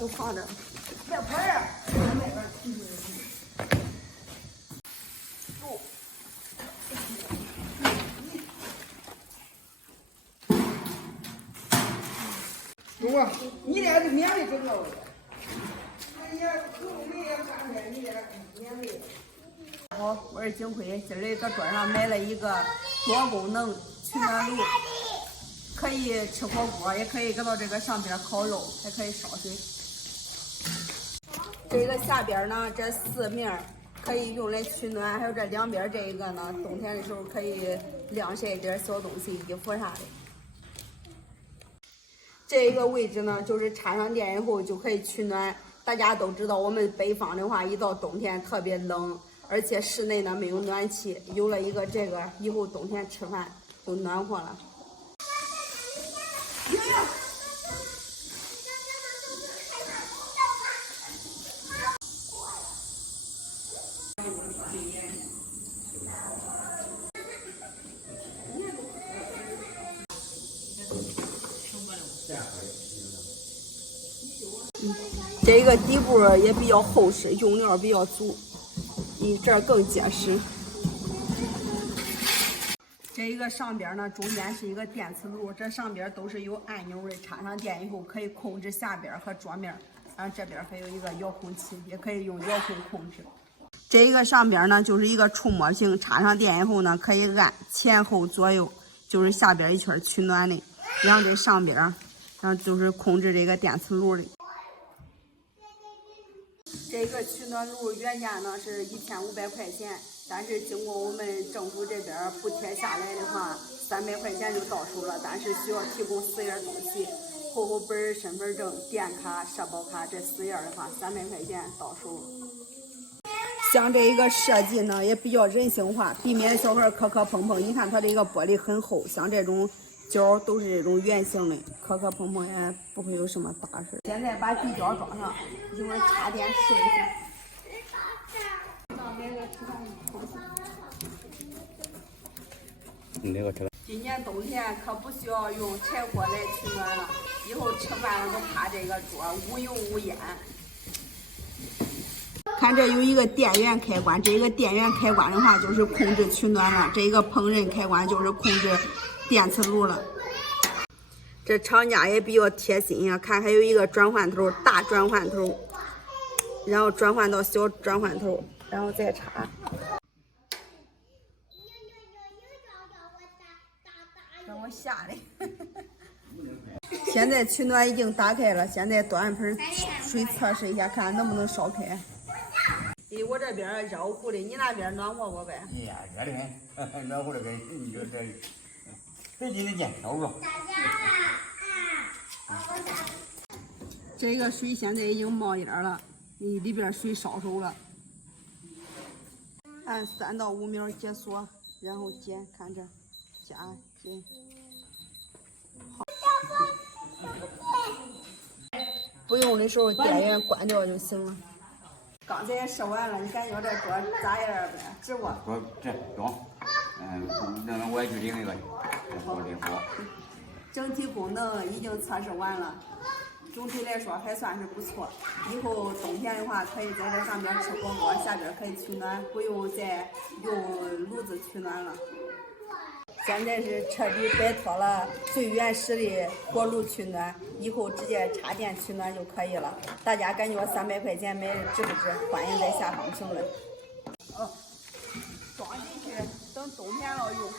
都放着。那块儿啊，那边如果你这是免费整到的，人家公里也看看，你这免费。好，我是景辉，今儿搁桌上买了一个多功能取暖炉，可以吃火锅，也可以搁到这个上边烤肉，还可以烧水。这个下边呢，这4面可以用来取暖，还有这两边这一个呢，冬天的时候可以晾晒一点小东西，衣服啥的。这个位置呢，就是插上电以后就可以取暖。大家都知道，我们北方的话，一到冬天特别冷，而且室内呢没有暖气，有了一个这个，以后冬天吃饭都暖和了。这个底部也比较厚实，用料比较足，这儿更结实。这一个上边呢，中间是一个电磁炉，这上边都是有按钮的，插上电以后可以控制下边和桌面，然后这边还有一个遥控器，也可以用遥控控制。这一个上边呢，就是一个触摸屏，插上电以后呢，可以按前后左右，就是下边一圈取暖的，然后这上边，然后就是控制这个电磁炉的。这个取暖炉原价呢是1500块钱，但是经过我们政府这边补贴下来的话，300块钱就到手了。但是需要提供4样东西：户口本、身份证、电卡、社保卡，这4样的话300块钱到手。像这一个设计呢也比较人性化，避免小孩磕磕碰碰。你看它这个玻璃很厚，像这种角都是这种圆形的，磕磕碰碰也不会有什么大事。现在把地胶装上，一会儿插电试一下。你那个车。今年冬天可不需要用柴火来取暖了，以后吃饭了都趴这个桌，无油无烟。看这有一个电源开关，这个电源开关的话就是控制取暖了，这个烹饪开关就是控制电磁炉了。这厂家也比较贴心呀，看还有一个转换头，大转换头，然后转换到小转换头，然后再插。让我吓的。现在取暖已经打开了，现在端盆水测试一下，看能不能烧开。我这边热乎乎的，你那边暖和不呗？哎呀，热的很，暖和的很，你就这北京的见烧肉。这个水现在已经冒烟了，里边水烧熟了。按3到5秒解锁，然后减，看这，加减。好。不用的时候电源关掉就行了。刚才也试完了，你感觉这锅咋样呗？直不？我这中，那我也就领一个，好的好。整体功能已经测试完了，总体来说还算是不错。以后冬天的话，可以在这上边吃火锅，下边可以取暖，不用再用炉子取暖了。现在是彻底摆脱了最原始的火炉取暖，以后直接插电取暖就可以了。大家感觉300块钱买的值不值？欢迎在下方评论。装进去，等冬天了用。